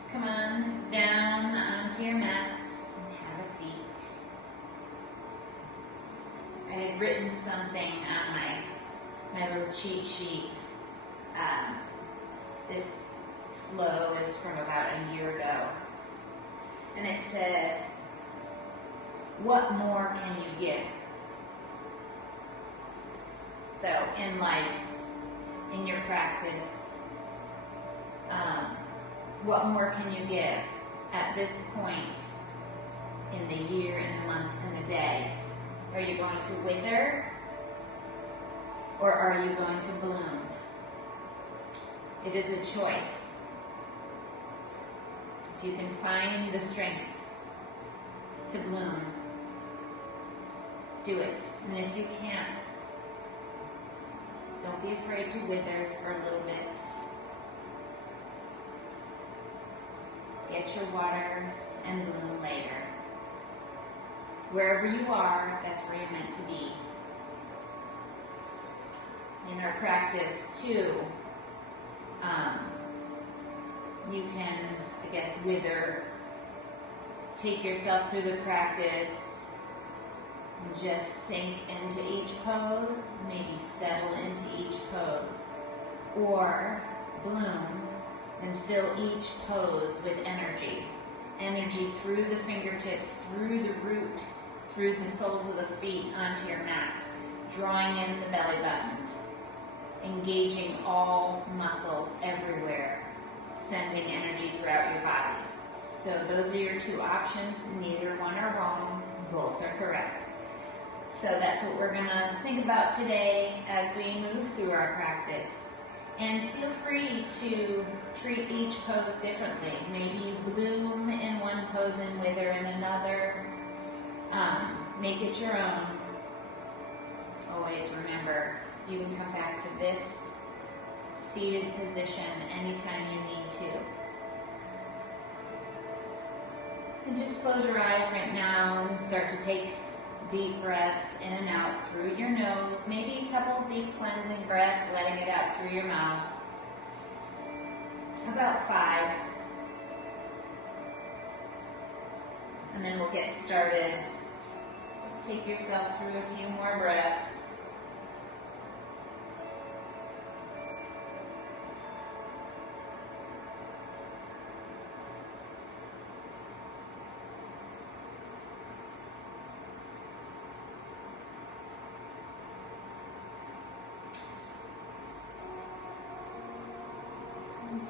Just come on down onto your mats and have a seat. I had written something on my little cheat sheet. This flow is from about a year ago. And it said, what more can you give? So in life, in your practice, what more can you give at this point in the year, in the month, in the day? Are you going to wither, or are you going to bloom? It is a choice. If you can find the strength to bloom, do it. And if you can't, don't be afraid to wither for a little bit. Get your water and bloom later. Wherever you are, that's where you're meant to be. In our practice too, you can, I guess, wither, take yourself through the practice, and just sink into each pose, maybe settle into each pose, or bloom and fill each pose with energy. Energy through the fingertips, through the root, through the soles of the feet onto your mat, drawing in the belly button, engaging all muscles everywhere, sending energy throughout your body. So those are your two options. Neither one are wrong, both are correct. So that's what we're gonna think about today as we move through our practice. And feel free to treat each pose differently. Maybe you bloom in one pose and wither in another. Make it your own. Always remember, you can come back to this seated position anytime you need to. And just close your eyes right now and start to take deep breaths in and out through your nose. Maybe a couple deep cleansing breaths, letting it out through your mouth. About 5. And then we'll get started. Just take yourself through a few more breaths.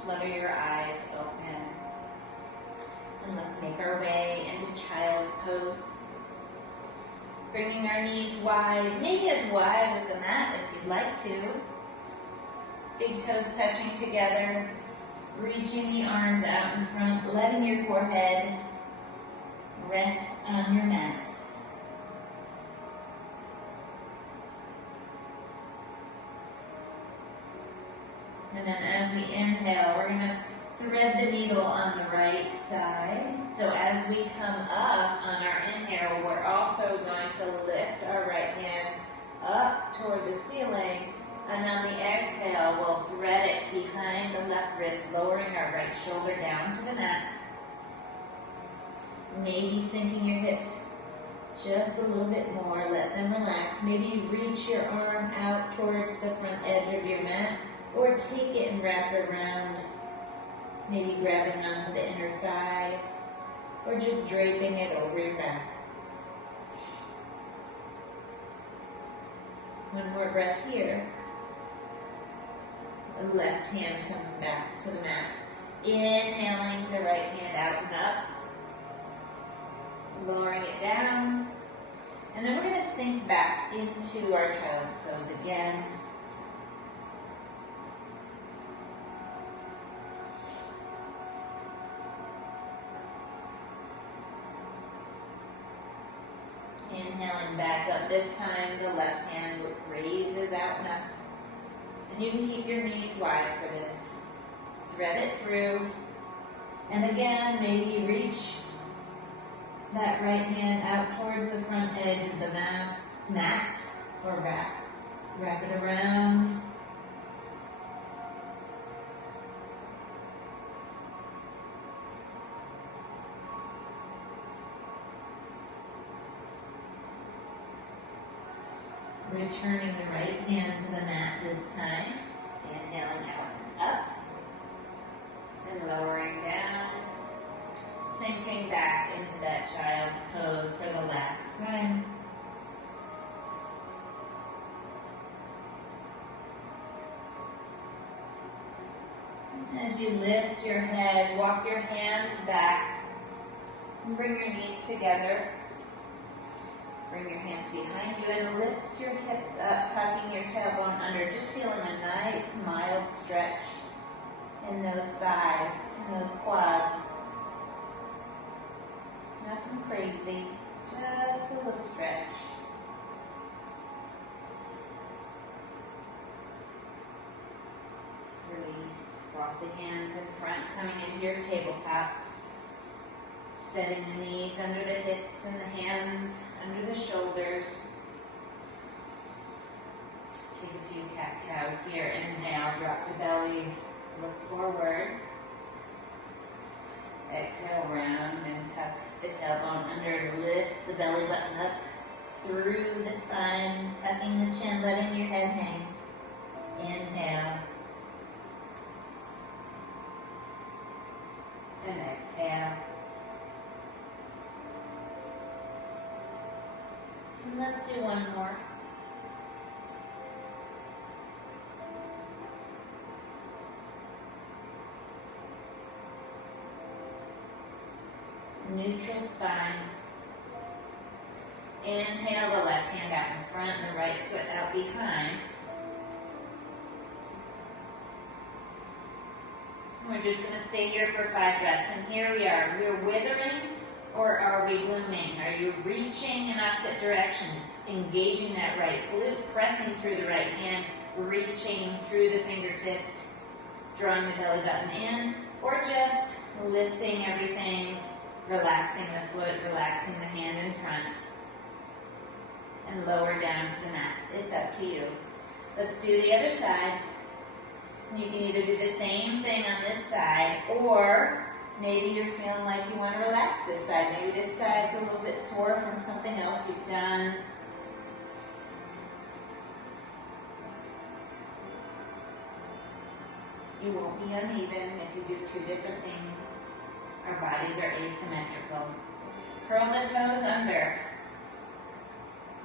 Flutter your eyes open. And let's make our way into child's pose. Bringing our knees wide, maybe as wide as the mat if you'd like to. Big toes touching together. Reaching the arms out in front, letting your forehead rest on your mat. And then as we inhale, we're going to thread the needle on the right side. So as we come up on our inhale, we're also going to lift our right hand up toward the ceiling. And on the exhale, we'll thread it behind the left wrist, lowering our right shoulder down to the mat. Maybe sinking your hips just a little bit more. Let them relax. Maybe you reach your arm out towards the front edge of your mat. Or take it and wrap it around, maybe grabbing onto the inner thigh, or just draping it over your back. One more breath here. The left hand comes back to the mat. Inhaling the right hand out and up. Lowering it down. And then we're going to sink back into our child's pose again. Inhaling back up. This time the left hand raises out and up. And you can keep your knees wide for this. Thread it through. And again, maybe reach that right hand out towards the front edge of the mat or wrap. Wrap it around. Returning the right hand to the mat this time. Inhaling out and up. And lowering down. Sinking back into that child's pose for the last time. As you lift your head, walk your hands back and bring your knees together. Bring your hands behind you and lift your hips up, tucking your tailbone under. Just feeling a nice, mild stretch in those thighs, in those quads. Nothing crazy, just a little stretch. Release. Walk the hands in front, coming into your tabletop. Setting the knees under the hips and the hands under the shoulders. Take a few cat-cows here. Inhale, drop the belly, look forward. Exhale, round and tuck the tailbone under. Lift the belly button up through the spine, tucking the chin, letting your head hang. Inhale. And exhale. And let's do one more. Neutral spine. Inhale, the left hand out in front and the right foot out behind. We're just going to stay here for 5 breaths. And here we are. We're withering, or are we blooming? Are you reaching in opposite directions? Engaging that right glute, pressing through the right hand, reaching through the fingertips, drawing the belly button in, or just lifting everything, relaxing the foot, relaxing the hand in front, and lower down to the mat. It's up to you. Let's do the other side. You can either do the same thing on this side, or maybe you're feeling like you want to relax this side. Maybe this side's a little bit sore from something else you've done. You won't be uneven if you do 2 different things. Our bodies are asymmetrical. Curl the toes under.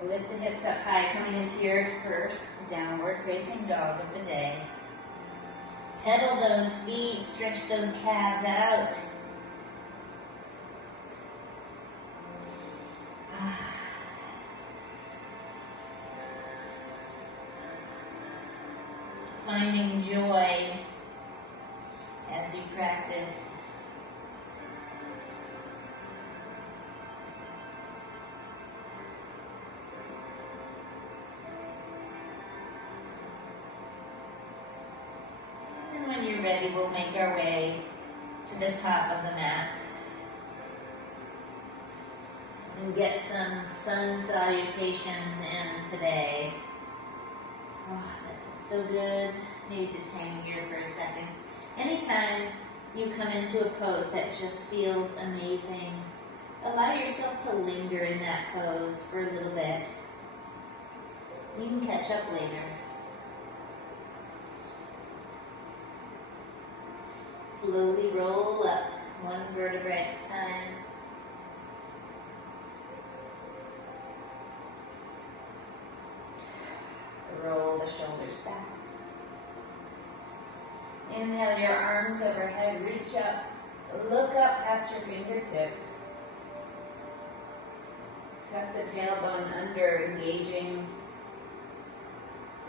Lift the hips up high, coming into your first downward facing dog of the day. Pedal those feet, stretch those calves out. Finding joy as you practice. When you're ready, we'll make our way to the top of the mat and get some sun salutations in today. Oh, that feels so good. Maybe just hang here for a second. Anytime you come into a pose that just feels amazing, allow yourself to linger in that pose for a little bit. You can catch up later. Slowly roll up, 1 vertebra at a time. Roll the shoulders back. Inhale your arms overhead, reach up, look up past your fingertips. Tuck the tailbone under, engaging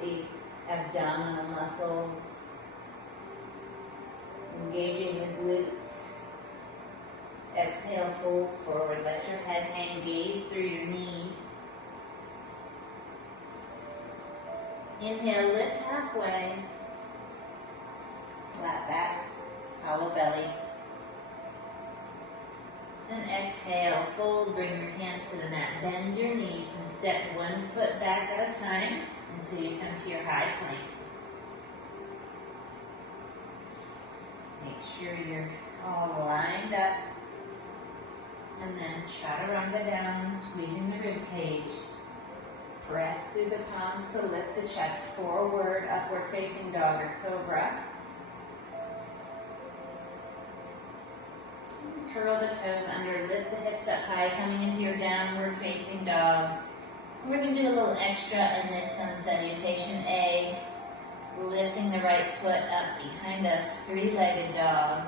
the abdominal muscles. Engaging the glutes. Exhale, fold forward. Let your head hang, gaze through your knees. Inhale, lift halfway. Flat back, hollow belly. And exhale, fold, bring your hands to the mat. Bend your knees and step 1 foot back at a time until you come to your high plank. Make sure you're all lined up. And then chaturanga down, squeezing the rib cage. Press through the palms to lift the chest forward, upward facing dog or cobra. Curl the toes under, lift the hips up high, coming into your downward facing dog. We're going to do a little extra in this sun salutation A, lifting the right foot up behind us, three-legged dog.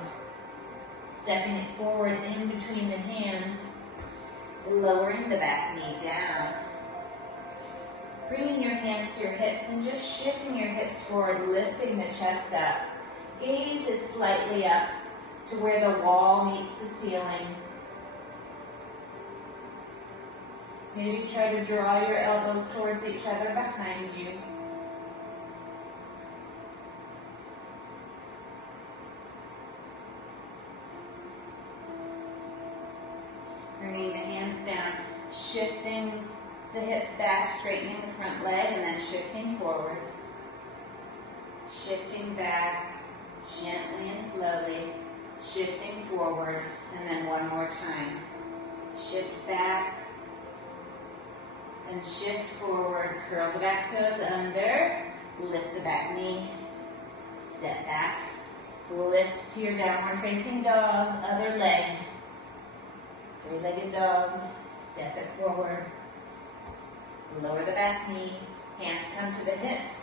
Stepping it forward in between the hands, lowering the back knee down. Bringing your hands to your hips and just shifting your hips forward, lifting the chest up. Gaze is slightly up to where the wall meets the ceiling. Maybe try to draw your elbows towards each other behind you. Bringing the hands down, shifting the hips back, straightening the front leg, and then shifting forward. Shifting back, gently and slowly. Shifting forward, and then one more time. Shift back, and shift forward. Curl the back toes under, lift the back knee, step back, lift to your downward facing dog, other leg. Three-legged dog, step it forward. Lower the back knee, hands come to the hips.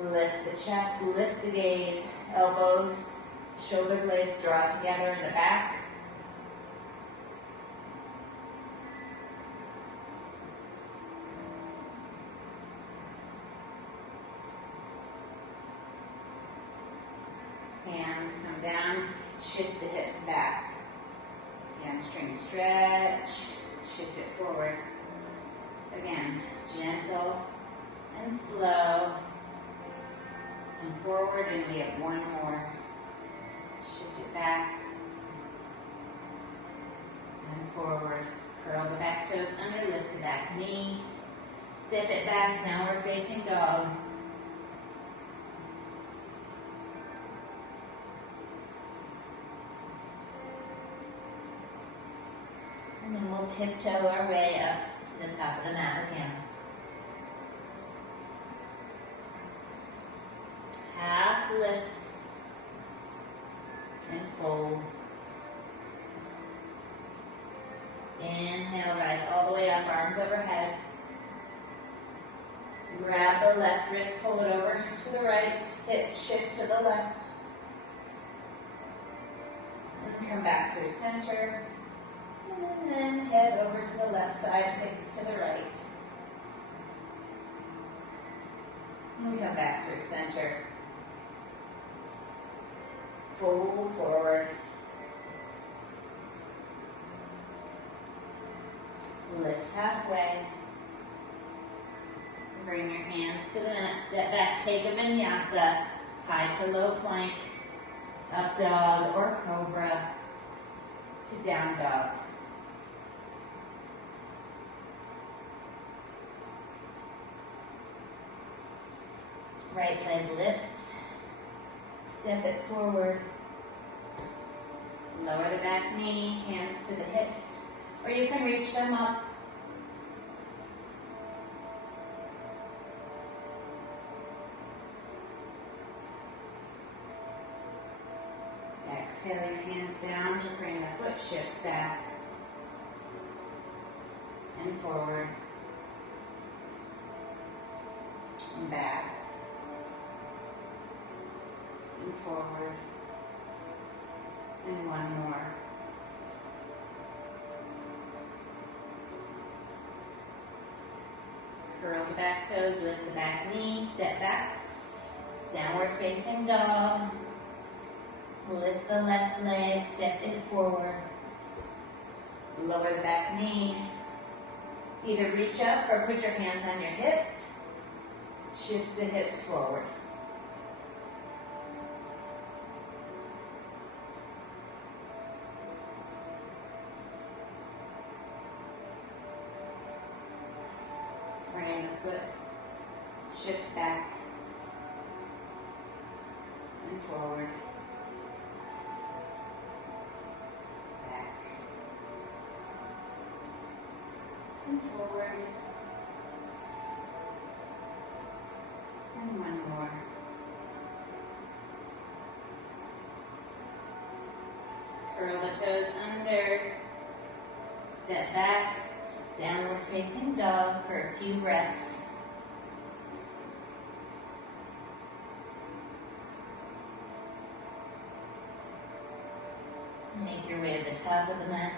Lift the chest, lift the gaze, elbows, shoulder blades draw together in the back. Hands come down, shift the hips back. Hamstring stretch, shift it forward. Again, gentle and slow. And forward, and we have one more. Shift it back. And forward. Curl the back toes under, lift the back knee. Step it back, downward facing dog. And then we'll tiptoe our way up to the top of the mat again. Half lift and fold. Inhale, rise all the way up, arms overhead. Grab the left wrist, pull it over to the right, hips shift to the left. And come back through center. And then head over to the left side, hips to the right. And come back through center. Fold forward. Lift halfway. Bring your hands to the mat, step back, take a vinyasa, high to low plank, up dog or cobra to down dog. Right leg lifts, step it forward, lower the back knee, hands to the hips, or you can reach them up. Exhale your hands down to bring the foot shift back and forward and back and forward and one more. Curl the back toes, lift the back knee, step back, downward facing dog. Lift the left leg, step it forward. Lower the back knee. Either reach up or put your hands on your hips. Shift the hips forward. Bring the foot, shift back and forward. And forward Curl the toes under. Step back, downward facing dog for a few breaths. Make your way to the top of the mat.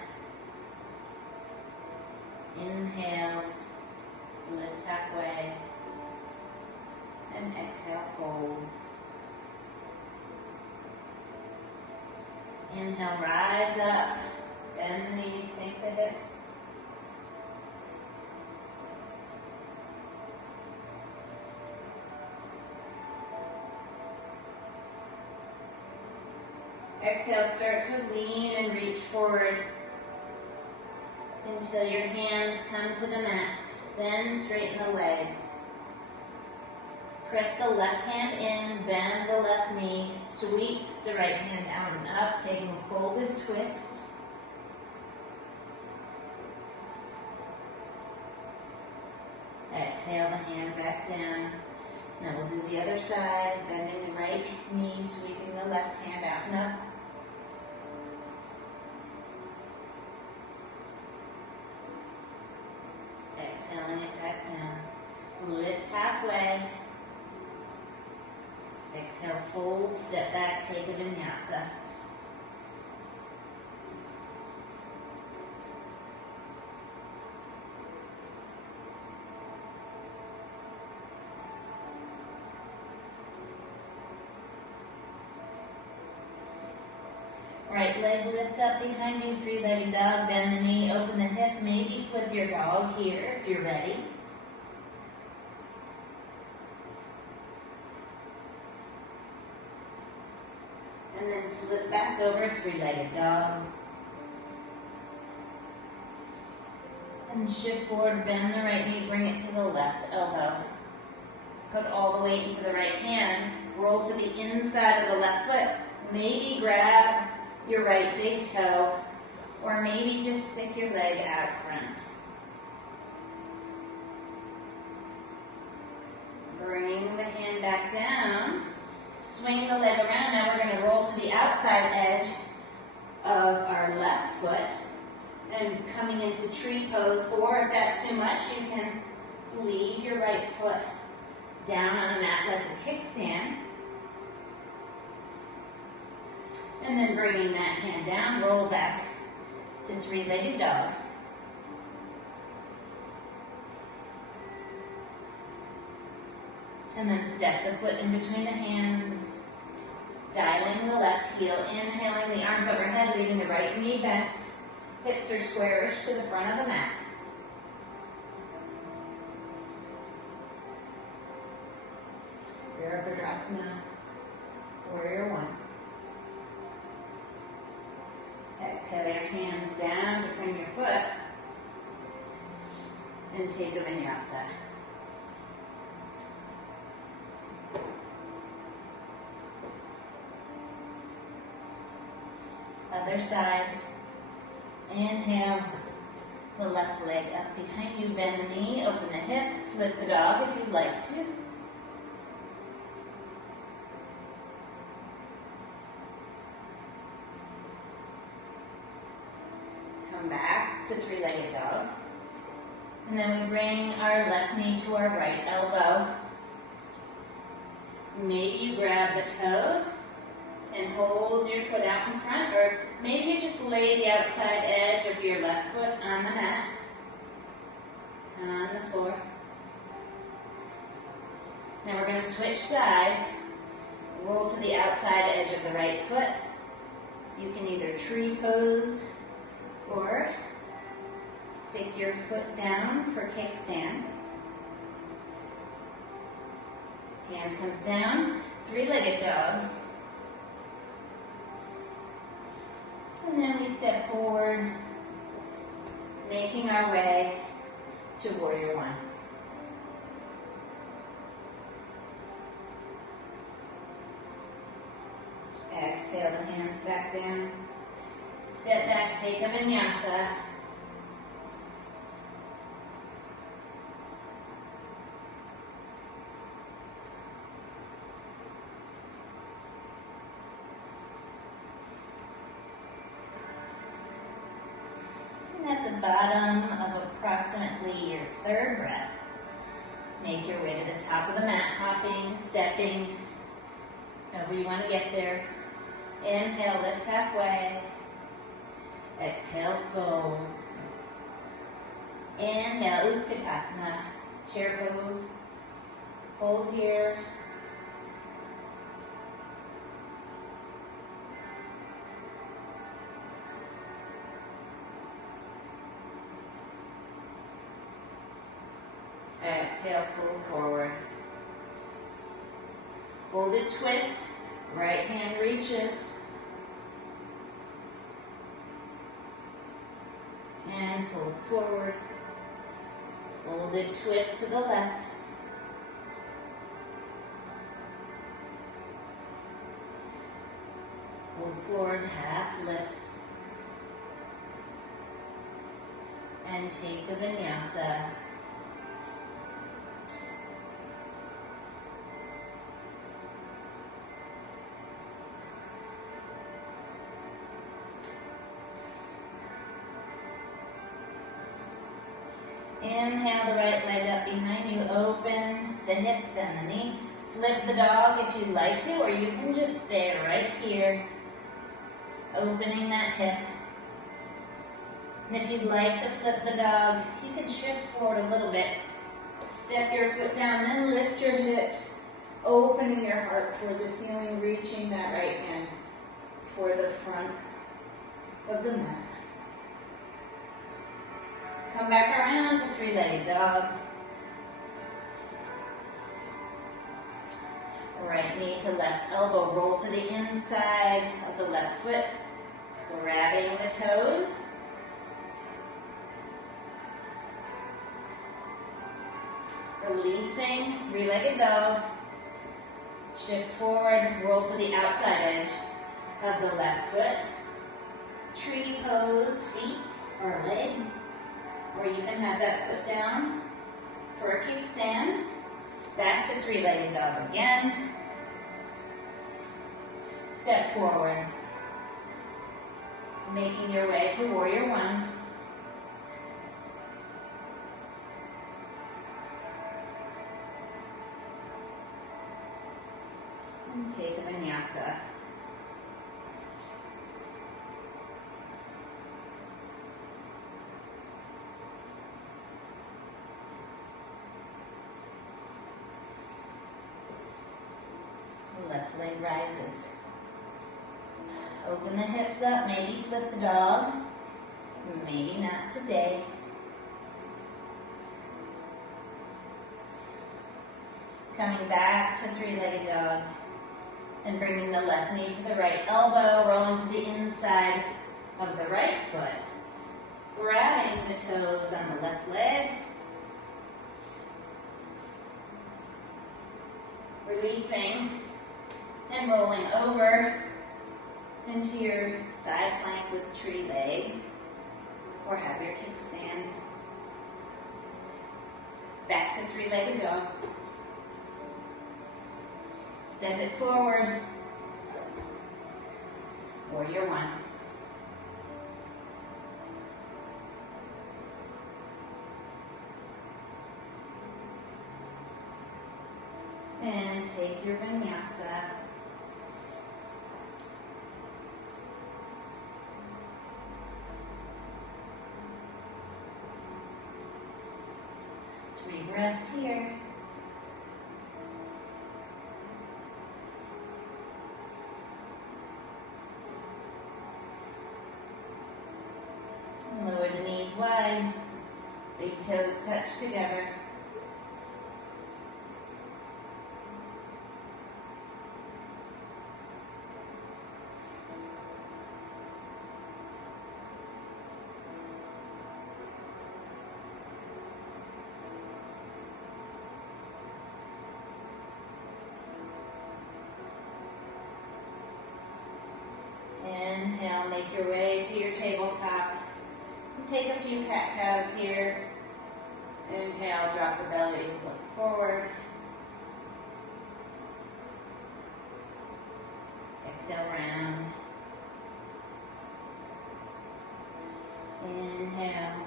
Inhale, lift halfway, and exhale, fold. Inhale, rise up, bend the knees, sink the hips. Exhale, start to lean and reach forward until your hands come to the mat. Then straighten the legs. Press the left hand in, bend the left knee, sweep the right hand out and up, taking a folded twist. Exhale the hand back down. Now we'll do the other side, bending the right knee, sweeping the left hand out and up. Exhaling it back down. Lift halfway. Exhale, fold, step back, take a vinyasa. Right leg lifts up behind you, three-legged dog, bend the knee, open the hip, maybe flip your dog here if you're ready. And then flip back over, three-legged dog. And shift forward, bend the right knee, bring it to the left elbow. Put all the weight into the right hand, roll to the inside of the left foot. Maybe grab your right big toe, or maybe just stick your leg out front. Bring the hand back down, swing the leg around. Now we're going to roll to the outside edge of our left foot and coming into tree pose, or if that's too much, you can leave your right foot down on the mat like a kickstand. And then bringing that hand down, roll back to three-legged dog. And then step the foot in between the hands, dialing the left heel, inhaling the arms overhead, leaving the right knee bent. Hips are squarish to the front of the mat. Virabhadrasana, Warrior One. Exhale your hands down to frame your foot and take a vinyasa. Other side. Inhale the left leg up behind you, bend the knee, open the hip, flip the dog if you'd like to. Come back to three-legged dog. And then we bring our left knee to our right elbow. Maybe you grab the toes and hold your foot out in front, or maybe you just lay the outside edge of your left foot on the mat and on the floor. Now we're going to switch sides. Roll to the outside edge of the right foot. You can either tree pose or stick your foot down for kickstand. Hand comes down, three-legged dog. And then we step forward, making our way to Warrior One. Exhale the hands back down. Step back, take a vinyasa. And at the bottom of approximately your third breath, make your way to the top of the mat, hopping, stepping, however you want to get there. Inhale, lift halfway. Exhale, fold. Inhale, Utkatasana, chair pose. Hold here. Exhale, fold forward. Folded twist, right hand reaches. And fold forward. Folded twist to the left. Fold forward, half lift. And take the Vinyasa. Inhale the right leg up behind you, open the hips, bend the knee. Flip the dog if you'd like to, or you can just stay right here, opening that hip. And if you'd like to flip the dog, you can shift forward a little bit. Step your foot down, then lift your hips, opening your heart toward the ceiling, reaching that right hand toward the front of the mat. Come back around to three-legged dog. Right knee to left elbow, roll to the inside of the left foot, grabbing the toes. Releasing, three-legged dog. Shift forward, roll to the outside edge of the left foot. Tree pose, feet or legs. Or you can have that foot down for a kickstand. Back to three-legged dog again. Step forward. Making your way to warrior one. And take a Vinyasa. Left leg rises. Open the hips up, maybe flip the dog, maybe not today. Coming back to three-legged dog and bringing the left knee to the right elbow, rolling to the inside of the right foot. Grabbing the toes on the left leg. Releasing. And rolling over into your side plank with tree legs, or have your kickstand. Back to three-legged dog. Step it forward. Warrior one. And take your Vinyasa. Three breaths here. And lower the knees wide. Big toes touch together. Inhale, make your way to your tabletop. Take a few cat-cows here. Inhale, drop the belly, look forward. Exhale, round. Inhale.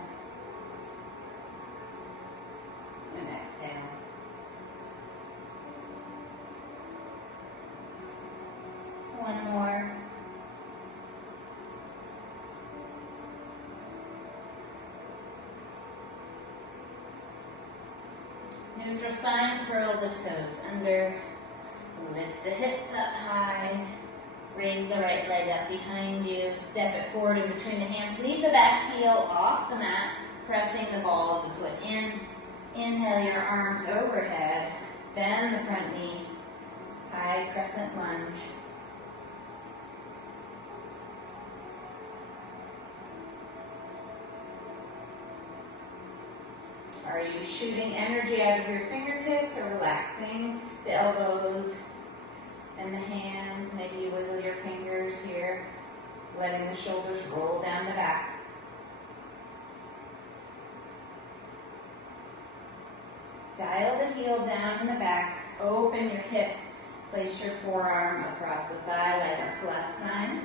And exhale. One more. Neutral spine, curl the toes under. Lift the hips up high. Raise the right leg up behind you. Step it forward in between the hands. Leave the back heel off the mat, pressing the ball of the foot in. Inhale your arms overhead. Bend the front knee. High crescent lunge. Are you shooting energy out of your fingertips or relaxing the elbows and the hands? Maybe you wiggle your fingers here, letting the shoulders roll down the back. Dial the heel down in the back, open your hips, place your forearm across the thigh like a plus sign.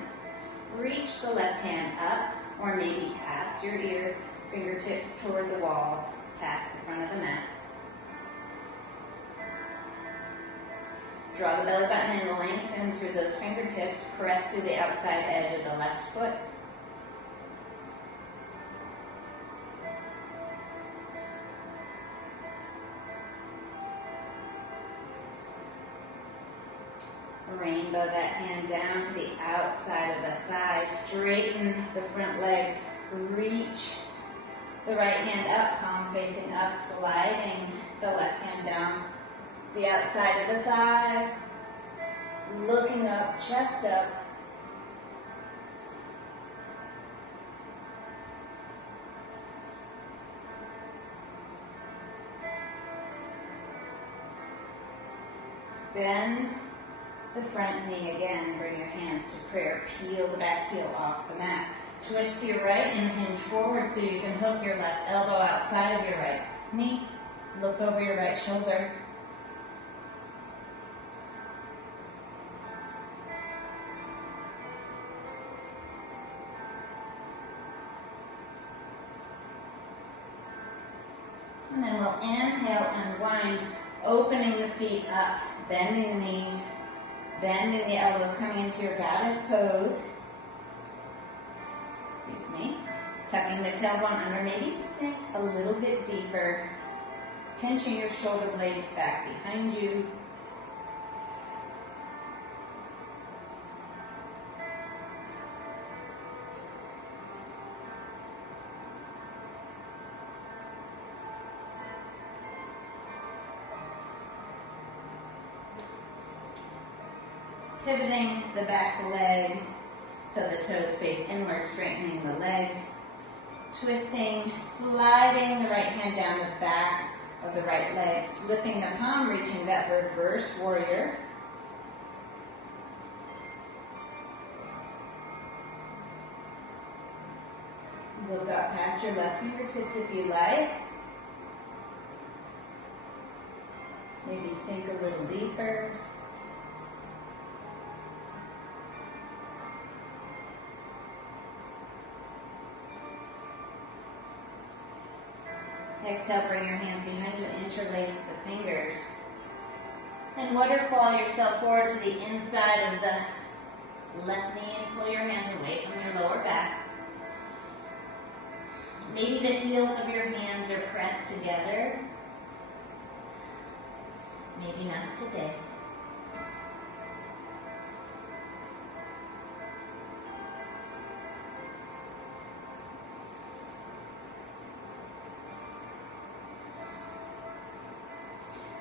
Reach the left hand up or maybe past your ear, fingertips toward the wall, past the front of the mat. Draw the belly button and lengthen through those fingertips. Press through the outside edge of the left foot. Rainbow that hand down to the outside of the thigh. Straighten the front leg. Reach the right hand up, palm facing up, sliding the left hand down the outside of the thigh. Looking up, chest up. Bend the front knee again. Bring your hands to prayer. Peel the back heel off the mat. Twist to your right and hinge forward so you can hook your left elbow outside of your right knee. Look over your right shoulder. And then we'll inhale, unwind, opening the feet up, bending the knees, bending the elbows, coming into your goddess pose. Excuse me. Tucking the tailbone under, maybe sink a little bit deeper. Pinching your shoulder blades back behind you. Pivoting the back leg so the toes face inward, straightening the leg. Twisting, sliding the right hand down the back of the right leg, flipping the palm, reaching that reverse warrior. Look up past your left fingertips if you like. Maybe sink a little deeper. Exhale, bring your hands behind you and interlace the fingers. And waterfall yourself forward to the inside of the left knee and pull your hands away from your lower back. Maybe the heels of your hands are pressed together. Maybe not today.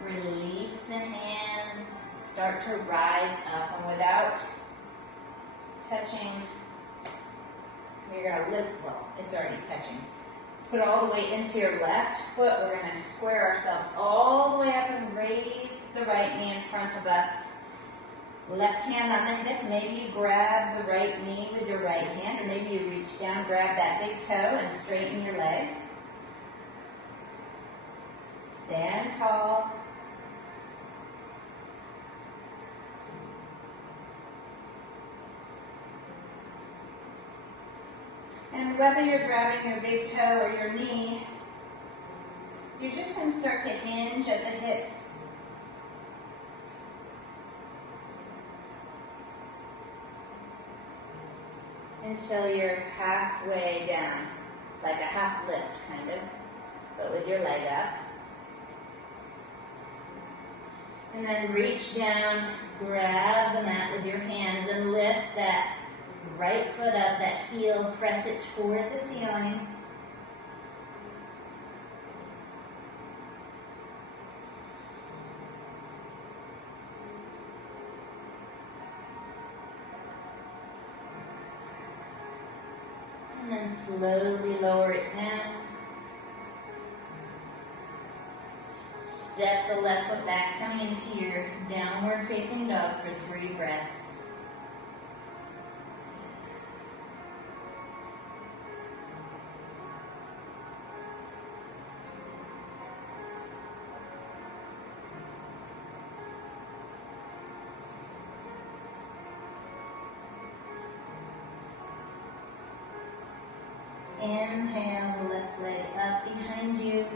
Release the hands, start to rise up, and without touching, you're going to lift, well, it's already touching. Put all the weight into your left foot. We're going to square ourselves all the way up and raise the right knee in front of us. Left hand on the hip, maybe you grab the right knee with your right hand, or maybe you reach down, grab that big toe and straighten your leg. Stand tall. And whether you're grabbing your big toe or your knee, you're just going to start to hinge at the hips. Until you're halfway down, like a half lift kind of, but with your leg up. And then reach down, grab the mat with your hands and lift that right foot up, that heel, press it toward the ceiling. And then slowly lower it down. Step the left foot back, coming into your downward facing dog for 3 breaths. Inhale the left leg up behind you.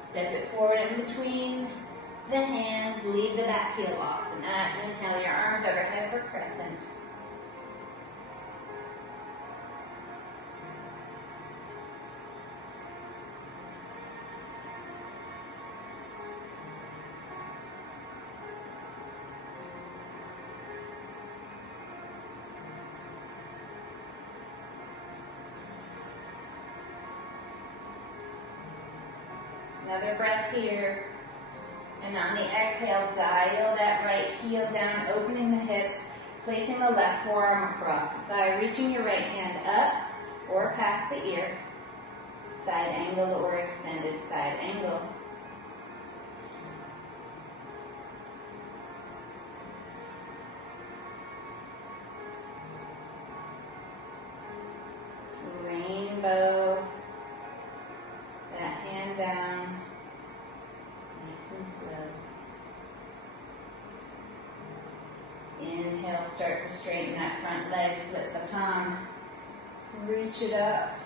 Step it forward in between the hands. Leave the back heel off the mat. Inhale your arms overhead for crescent. Another breath here. And on the exhale, dial that right heel down, opening the hips, placing the left forearm across the thigh, reaching your right hand up or past the ear. Side angle or extended side angle. Rainbow. That hand down. Nice and slow. Inhale, start to straighten that front leg, flip the palm, reach it up.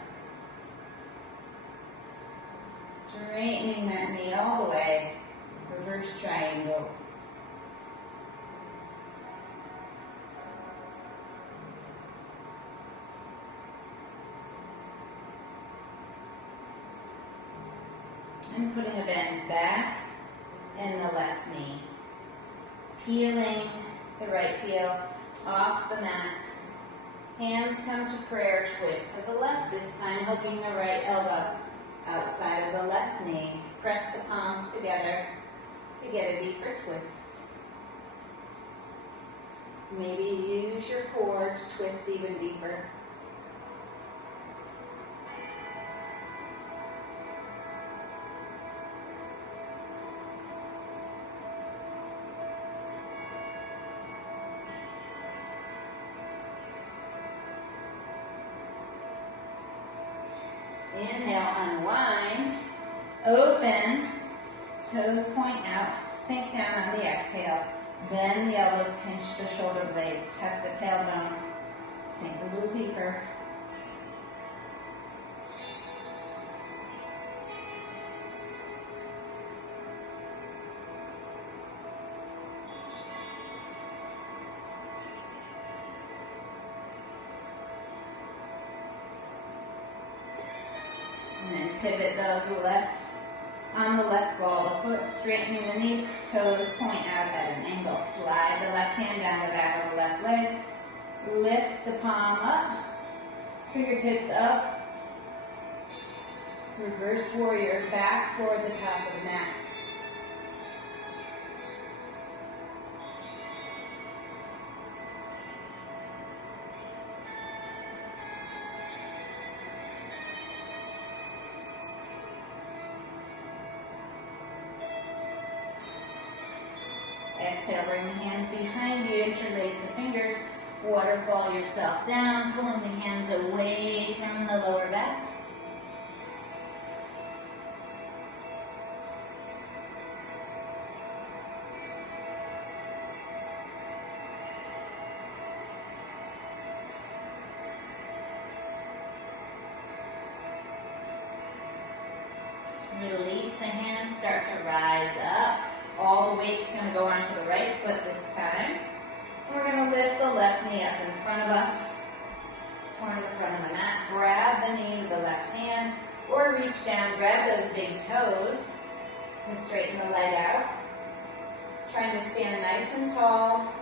Straightening that knee all the way, reverse triangle. And putting the bend back in the left knee. Peeling the right heel off the mat. Hands come to prayer, twist to the left, this time hooking the right elbow outside of the left knee. Press the palms together to get a deeper twist. Maybe use your core to twist even deeper. Inhale, unwind, open, toes point out, sink down on the exhale. Bend the elbows, pinch the shoulder blades, tuck the tailbone, sink a little deeper. And then pivot those left on the left ball of the foot, straightening the knee, toes point out at an angle. Slide the left hand down the back of the left leg. Lift the palm up, fingertips up. Reverse warrior back toward the top of the mat. Exhale, bring the hands behind you, interlace the fingers, waterfall yourself down, pulling the hands away from the lower back. Release the hands, start to rise up. All the weight's going to go onto the right foot this time. We're going to lift the left knee up in front of us, toward the front of the mat. Grab the knee with the left hand, or reach down, grab those big toes, and straighten the leg out. Trying to stand nice and tall.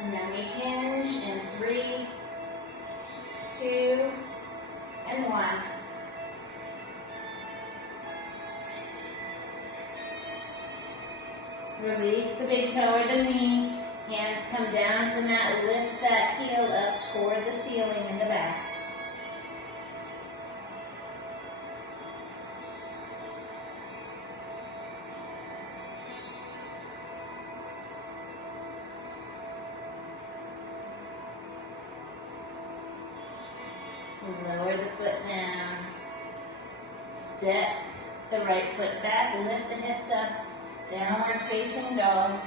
And then we hinge in 3, 2, and 1. Release the big toe or the knee. Hands come down to the mat. Lift that heel up toward the ceiling in the back. Lower the foot down. Step the right foot back. Lift the hips up. Downward facing dog.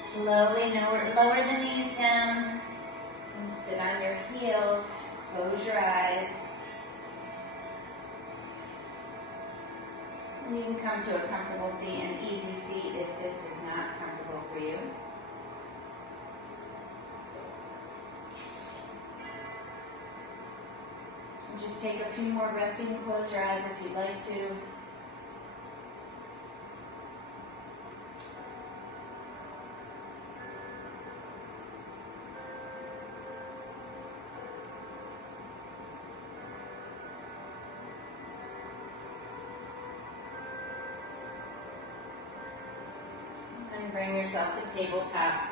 Slowly lower the knees down and sit on your heels. Close your eyes. And you can come to a comfortable seat, an easy seat if this is not comfortable for you. And just take a few more breaths. You can close your eyes if you'd like to. And bring yourself to tabletop.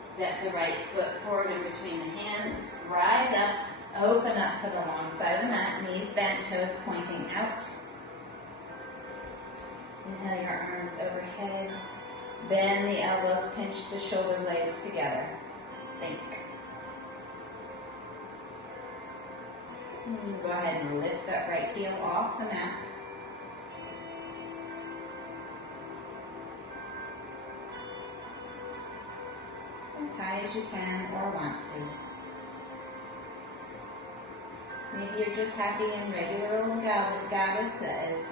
Step the right foot forward in between the hands. Rise up, open up to the long side of the mat. Knees bent, toes pointing out. Inhale your arms overhead. Bend the elbows, pinch the shoulder blades together. Sink. And go ahead and lift that right heel off the mat. As high as you can or want to. Maybe you're just happy in regular old goddess that is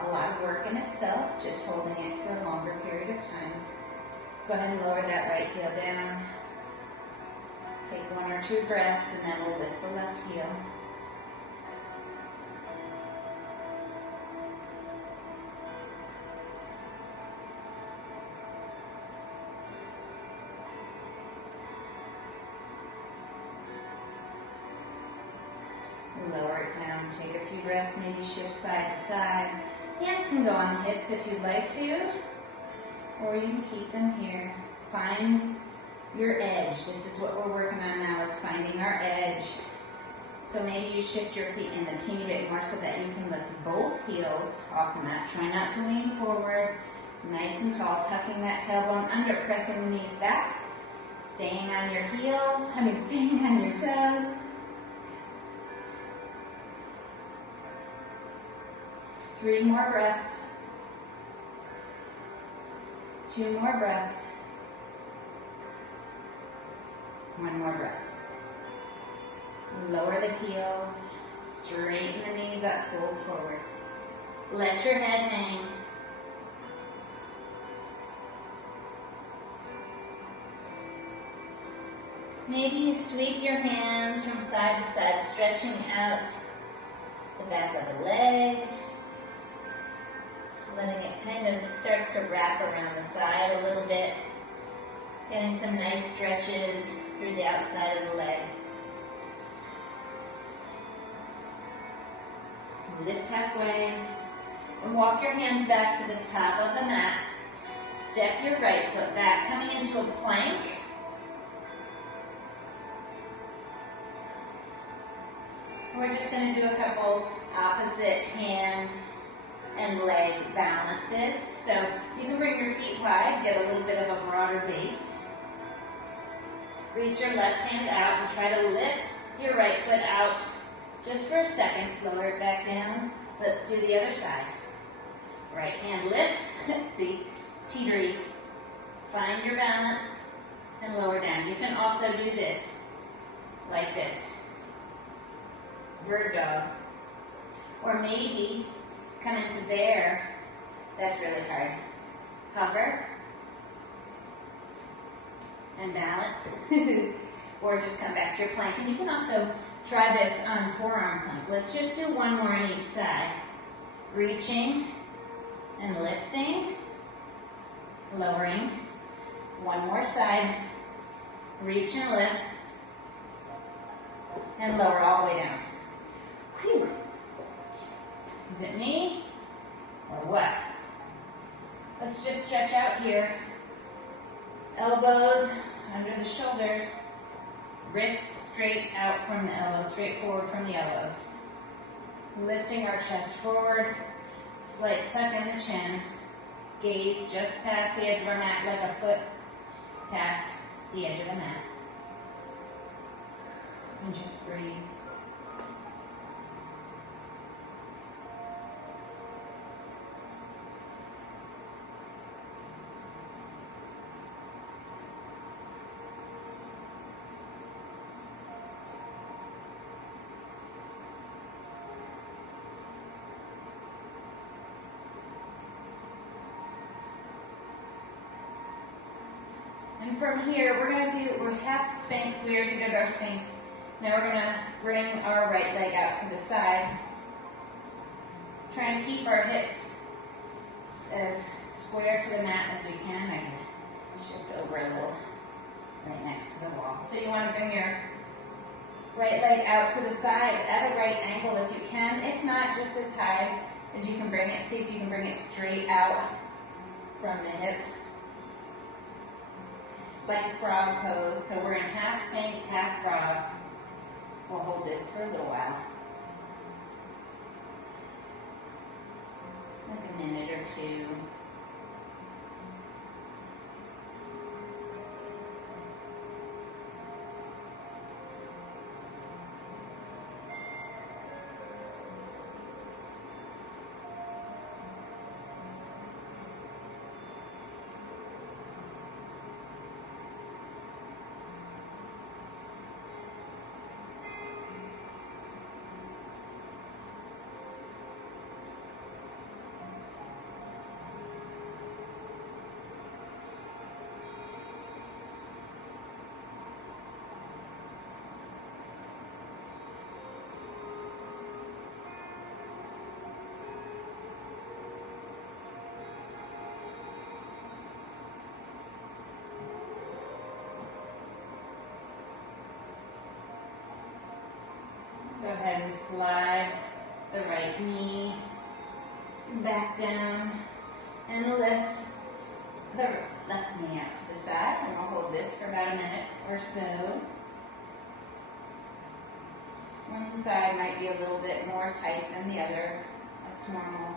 a lot of work in itself, just holding it for a longer period of time. Go ahead and lower that right heel down. Take 1 or 2 breaths and then we'll lift the left heel. Lower it down, take a few breaths, maybe shift side to side. Hands can go on the hips if you'd like to, or you can keep them here. Find your edge. This is what we're working on now, is finding our edge. So maybe you shift your feet in a teeny bit more so that you can lift both heels off the mat. Try not to lean forward, nice and tall, tucking that tailbone under, pressing the knees back, staying on your heels, staying on your toes. 3 more breaths. 2 more breaths. 1 more breath. Lower the heels. Straighten the knees up, fold forward. Let your head hang. Maybe you sweep your hands from side to side, stretching out the back of the leg. Letting it kind of starts to wrap around the side a little bit. Getting some nice stretches through the outside of the leg. Lift halfway. And walk your hands back to the top of the mat. Step your right foot back, coming into a plank. We're just going to do a couple opposite hand and leg balances. So you can bring your feet wide, get a little bit of a broader base. Reach your left hand out and try to lift your right foot out just for a second, lower it back down. Let's do the other side. Right hand lifts, see, it's teetery. Find your balance and lower down. You can also do this, like this, bird dog. Or maybe come into bear, that's really hard. Hover and balance, or just come back to your plank. And you can also try this on forearm plank. Let's just do one more on each side. Reaching and lifting, lowering. One more side. Reach and lift, and lower all the way down. Whew. Is it me or what? Let's just stretch out here. Elbows under the shoulders. Wrists straight out from the elbows, straight forward from the elbows. Lifting our chest forward. Slight tuck in the chin. Gaze just past the edge of our mat, like a foot past the edge of the mat. And just breathe. And from here, we're half Sphinx. We already did our Sphinx. Now we're going to bring our right leg out to the side. Trying to keep our hips as square to the mat as we can. I can shift over a little right next to the wall. So you want to bring your right leg out to the side at a right angle if you can. If not, just as high as you can bring it. See if you can bring it straight out from the hip. Like frog pose. So we're in half Sphinx, half frog. We'll hold this for a little while. Like a minute or two. Go ahead and slide the right knee back down and lift the left knee out to the side. And we'll hold this for about a minute or so. One side might be a little bit more tight than the other. That's normal.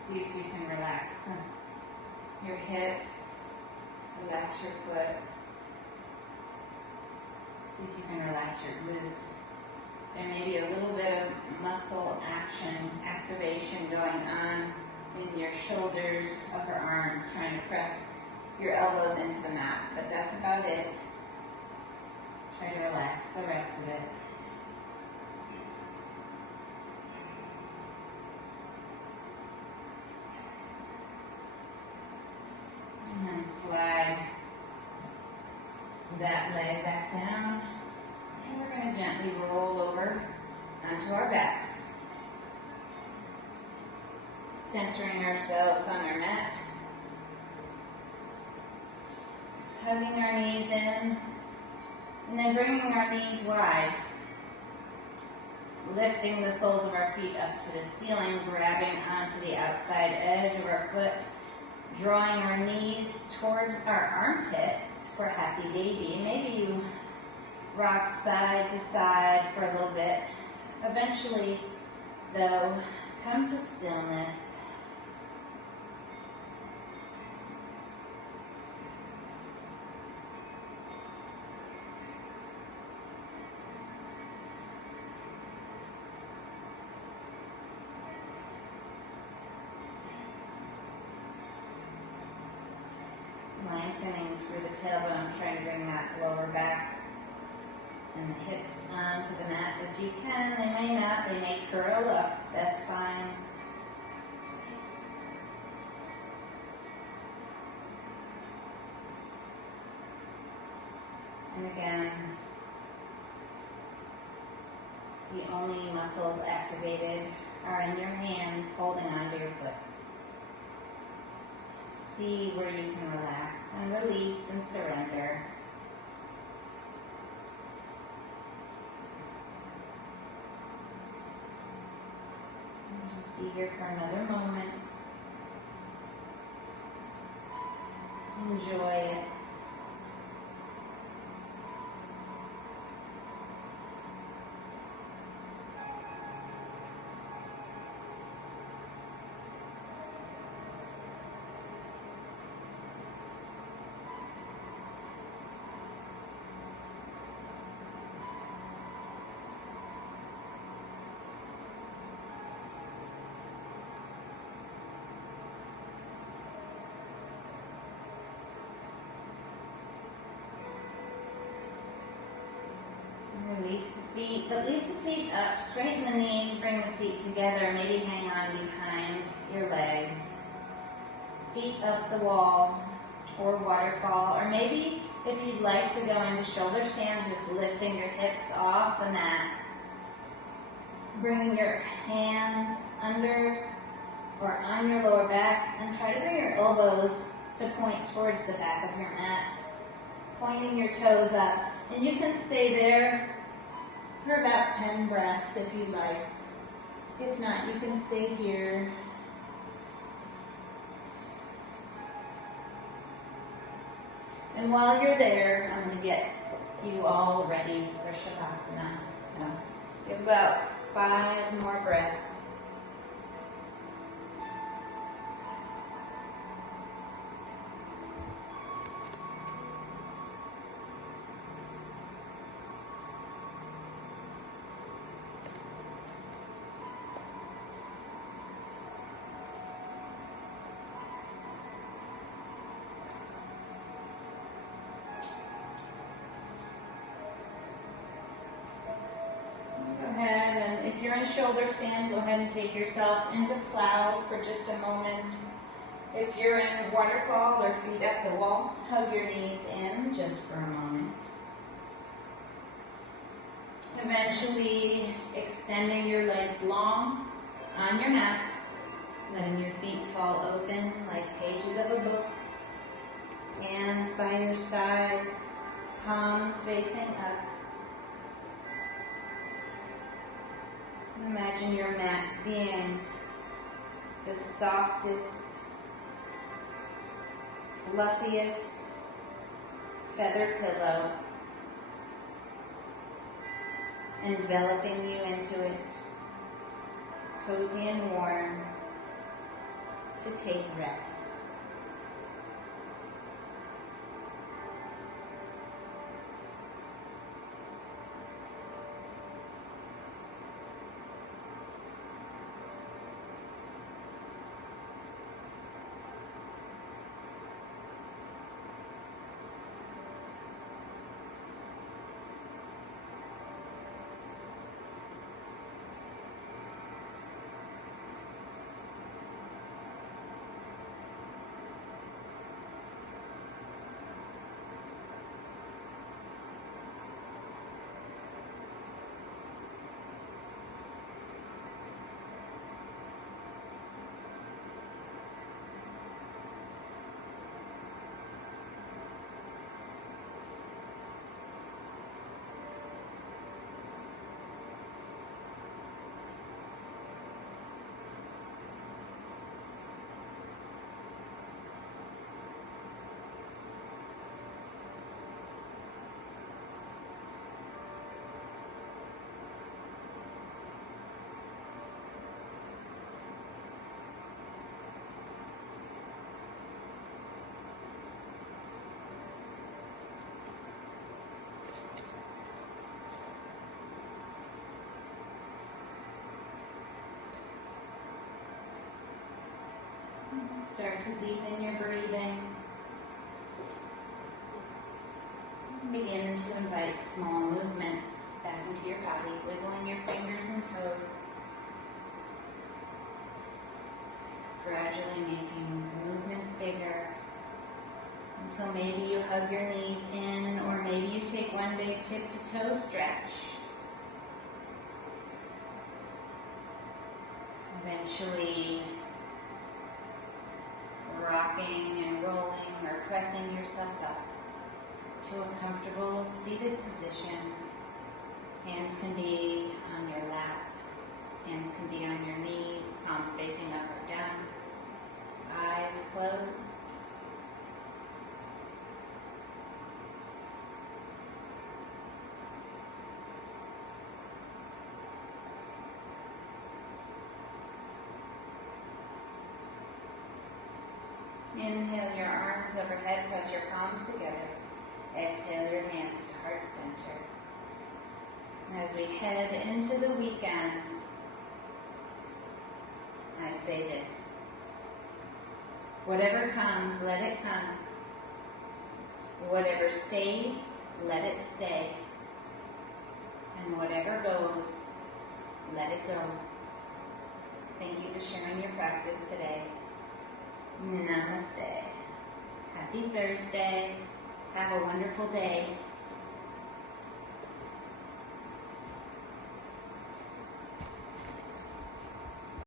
See if you can relax your hips, relax your foot. See if you can relax your glutes. There may be a little bit of muscle activation going on in your shoulders, upper arms, trying to press your elbows into the mat, but that's about it. Try to relax the rest of it. And then slide that leg back down. And we're going to gently roll over onto our backs. Centering ourselves on our mat. Hugging our knees in. And then bringing our knees wide. Lifting the soles of our feet up to the ceiling, grabbing onto the outside edge of our foot. drawing our knees towards our armpits for happy baby. Maybe you rock side to side for a little bit. Eventually, though, come to stillness. Lengthening through the tailbone, trying to bring that lower back and the hips onto the mat. If you can, they may not, they may curl up, that's fine. And again, the only muscles activated are in your hands holding onto your foot. See where you can relax and release and surrender. And just be here for another moment. Enjoy it. Release the feet, but leave the feet up, straighten the knees, bring the feet together, maybe hang on behind your legs. Feet up the wall or waterfall, or maybe if you'd like to go into shoulder stands, just lifting your hips off the mat. Bringing your hands under or on your lower back, and try to bring your elbows to point towards the back of your mat. Pointing your toes up, and you can stay there for about 10 breaths if you like. If not, you can stay here. And while you're there, I'm going to get you all ready for Shavasana. So give about 5 more breaths. If you're in shoulder stand, go ahead and take yourself into plow for just a moment. If you're in waterfall or feet up the wall, hug your knees in just for a moment. Eventually extending your legs long on your mat, letting your feet fall open like pages of a book. Hands by your side, palms facing up. Imagine your mat being the softest, fluffiest feather pillow, enveloping you into it, cozy and warm, to take rest. Start to deepen your breathing. Begin to invite small movements back into your body, wiggling your fingers and toes. Gradually making the movements bigger until maybe you hug your knees in, or maybe you take one big tip to toe stretch. Eventually rocking and rolling or pressing yourself up to a comfortable seated position. Hands can be on your lap, hands can be on your knees, palms facing up or down, eyes closed. Inhale your arms overhead, press your palms together. Exhale your hands to heart center. As we head into the weekend, I say this: whatever comes, let it come. Whatever stays, let it stay. And whatever goes, let it go. Thank you for sharing your practice today. Namaste. Happy Thursday. Have a wonderful day.